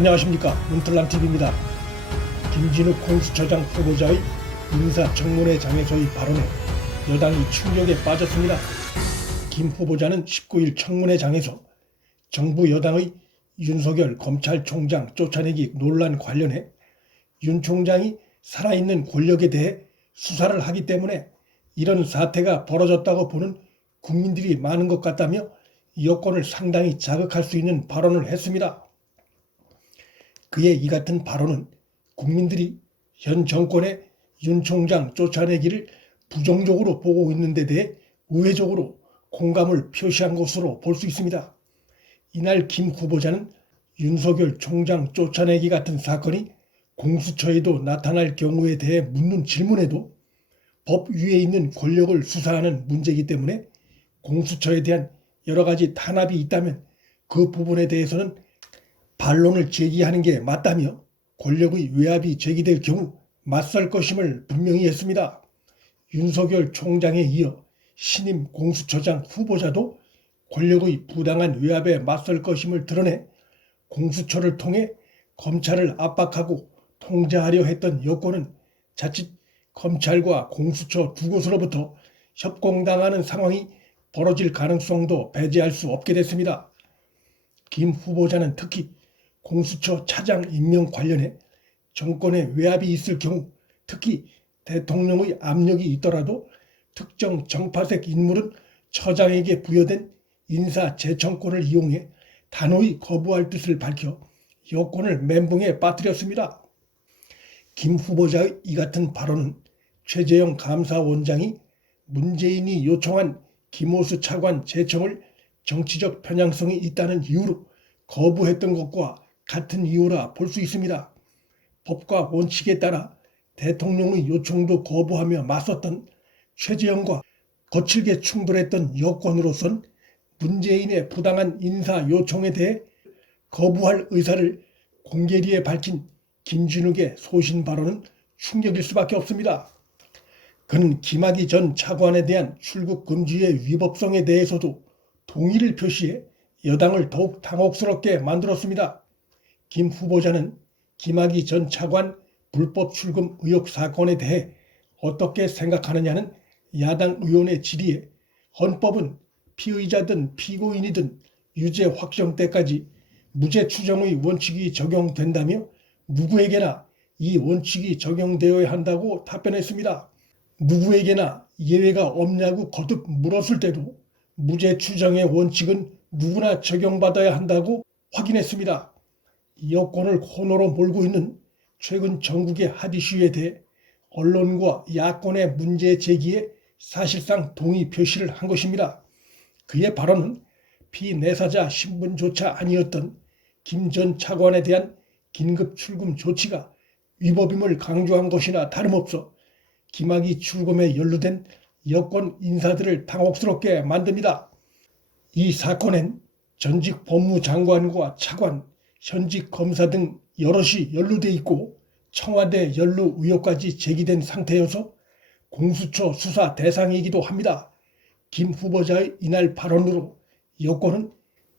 안녕하십니까, 문틀남TV입니다. 김진욱 공수처장 후보자의 인사청문회장에서의 발언에 여당이 충격에 빠졌습니다. 김 후보자는 19일 청문회장에서 정부 여당의 윤석열 검찰총장 쫓아내기 논란 관련해 윤 총장이 살아있는 권력에 대해 수사를 하기 때문에 이런 사태가 벌어졌다고 보는 국민들이 많은 것 같다며 여권을 상당히 자극할 수 있는 발언을 했습니다. 그의 이 같은 발언은 국민들이 현 정권의 윤 총장 쫓아내기를 부정적으로 보고 있는 데 대해 우회적으로 공감을 표시한 것으로 볼 수 있습니다. 이날 김 후보자는 윤석열 총장 쫓아내기 같은 사건이 공수처에도 나타날 경우에 대해 묻는 질문에도 법 위에 있는 권력을 수사하는 문제이기 때문에 공수처에 대한 여러 가지 탄압이 있다면 그 부분에 대해서는 반론을 제기하는 게 맞다며 권력의 외압이 제기될 경우 맞설 것임을 분명히 했습니다. 윤석열 총장에 이어 신임 공수처장 후보자도 권력의 부당한 외압에 맞설 것임을 드러내 공수처를 통해 검찰을 압박하고 통제하려 했던 여권은 자칫 검찰과 공수처 두 곳으로부터 협공당하는 상황이 벌어질 가능성도 배제할 수 없게 됐습니다. 김 후보자는 특히 공수처 차장 임명 관련해 정권의 외압이 있을 경우, 특히 대통령의 압력이 있더라도 특정 정파색 인물은 처장에게 부여된 인사 제청권을 이용해 단호히 거부할 뜻을 밝혀 여권을 멘붕에 빠뜨렸습니다. 김 후보자의 이 같은 발언은 최재형 감사원장이 문재인이 요청한 김오수 차관 제청을 정치적 편향성이 있다는 이유로 거부했던 것과 같은 이유라 볼 수 있습니다. 법과 원칙에 따라 대통령의 요청도 거부하며 맞섰던 최재형과 거칠게 충돌했던 여권으로선 문재인의 부당한 인사 요청에 대해 거부할 의사를 공개리에 밝힌 김진욱의 소신 발언은 충격일 수밖에 없습니다. 그는 김학의 전 차관에 대한 출국 금지의 위법성에 대해서도 동의를 표시해 여당을 더욱 당혹스럽게 만들었습니다. 김 후보자는 김학의 전 차관 불법 출금 의혹 사건에 대해 어떻게 생각하느냐는 야당 의원의 질의에 헌법은 피의자든 피고인이든 유죄 확정 때까지 무죄 추정의 원칙이 적용된다며 누구에게나 이 원칙이 적용되어야 한다고 답변했습니다. 누구에게나 예외가 없냐고 거듭 물었을 때도 무죄 추정의 원칙은 누구나 적용받아야 한다고 확인했습니다. 여권을 코너로 몰고 있는 최근 전국의 핫 이슈에 대해 언론과 야권의 문제 제기에 사실상 동의 표시를 한 것입니다. 그의 발언은 피내사자 신분조차 아니었던 김 전 차관에 대한 긴급 출금 조치가 위법임을 강조한 것이나 다름없어 김학의 출금에 연루된 여권 인사들을 당혹스럽게 만듭니다. 이 사건엔 전직 법무장관과 차관, 현직 검사 등 여럿이 연루돼 있고 청와대 연루 의혹까지 제기된 상태여서 공수처 수사 대상이기도 합니다. 김 후보자의 이날 발언으로 여권은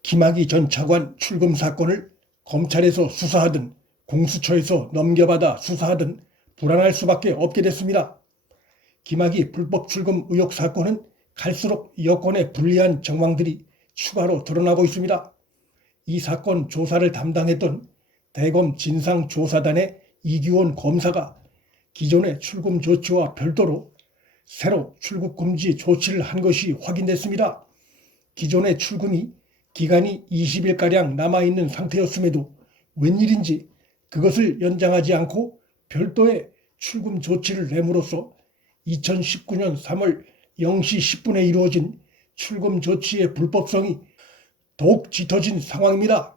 김학의 전 차관 출금 사건을 검찰에서 수사하든 공수처에서 넘겨받아 수사하든 불안할 수밖에 없게 됐습니다. 김학의 불법 출금 의혹 사건은 갈수록 여권의 불리한 정황들이 추가로 드러나고 있습니다. 이 사건 조사를 담당했던 대검 진상조사단의 이규원 검사가 기존의 출금 조치와 별도로 새로 출국 금지 조치를 한 것이 확인됐습니다. 기존의 출금이 기간이 20일가량 남아있는 상태였음에도 웬일인지 그것을 연장하지 않고 별도의 출금 조치를 내므로써 2019년 3월 0시 10분에 이루어진 출금 조치의 불법성이 더욱 짙어진 상황입니다.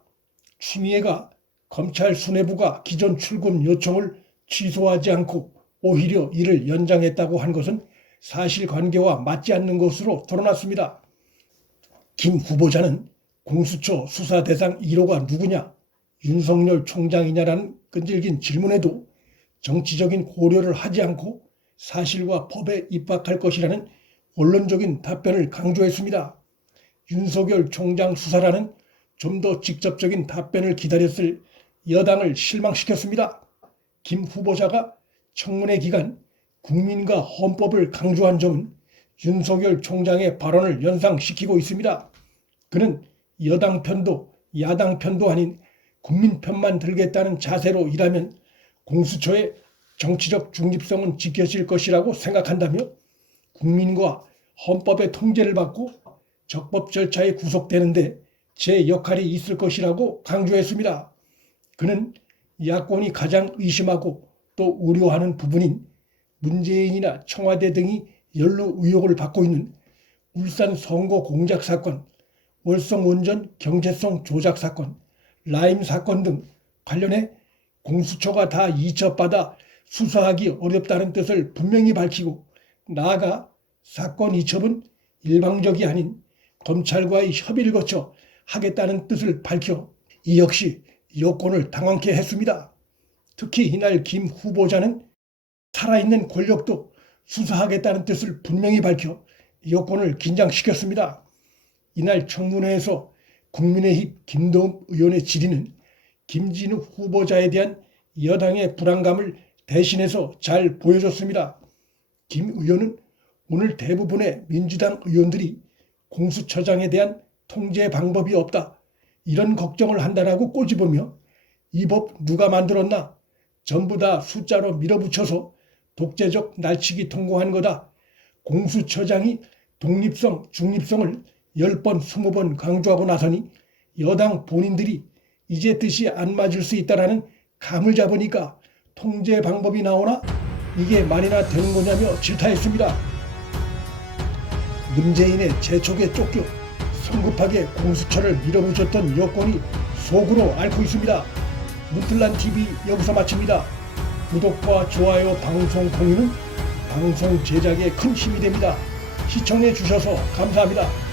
추미애가 검찰 수뇌부가 기존 출금 요청을 취소하지 않고 오히려 이를 연장했다고 한 것은 사실관계와 맞지 않는 것으로 드러났습니다. 김 후보자는 공수처 수사 대상 1호가 누구냐, 윤석열 총장이냐라는 끈질긴 질문에도 정치적인 고려를 하지 않고 사실과 법에 입각할 것이라는 원론적인 답변을 강조했습니다. 윤석열 총장 수사라는 좀 더 직접적인 답변을 기다렸을 여당을 실망시켰습니다. 김 후보자가 청문회 기간 국민과 헌법을 강조한 점은 윤석열 총장의 발언을 연상시키고 있습니다. 그는 여당 편도 야당 편도 아닌 국민 편만 들겠다는 자세로 일하면 공수처의 정치적 중립성은 지켜질 것이라고 생각한다며 국민과 헌법의 통제를 받고 적법 절차에 구속되는데 제 역할이 있을 것이라고 강조했습니다. 그는 야권이 가장 의심하고 또 우려하는 부분인 문재인이나 청와대 등이 연루 의혹을 받고 있는 울산 선거 공작 사건, 월성 원전 경제성 조작 사건, 라임 사건 등 관련해 공수처가 다 이첩받아 수사하기 어렵다는 뜻을 분명히 밝히고 나아가 사건 이첩은 일방적이 아닌 검찰과의 협의를 거쳐 하겠다는 뜻을 밝혀 이 역시 여권을 당황케 했습니다. 특히 이날 김 후보자는 살아있는 권력도 수사하겠다는 뜻을 분명히 밝혀 여권을 긴장시켰습니다. 이날 청문회에서 국민의힘 김도읍 의원의 질의는 김진욱 후보자에 대한 여당의 불안감을 대신해서 잘 보여줬습니다. 김 의원은 오늘 대부분의 민주당 의원들이 공수처장에 대한 통제 방법이 없다, 이런 걱정을 한다라고 꼬집으며 이 법 누가 만들었나, 전부 다 숫자로 밀어붙여서 독재적 날치기 통과한 거다. 공수처장이 독립성, 중립성을 10번, 20번 강조하고 나서니 여당 본인들이 이제 뜻이 안 맞을 수 있다라는 감을 잡으니까 통제 방법이 나오나 이게 말이나 되는 거냐며 질타했습니다. 문재인의 재촉에 쫓겨 성급하게 공수처를 밀어붙였던 여권이 속으로 앓고 있습니다. 문틀란TV 여기서 마칩니다. 구독과 좋아요, 방송 공유는 방송 제작에 큰 힘이 됩니다. 시청해 주셔서 감사합니다.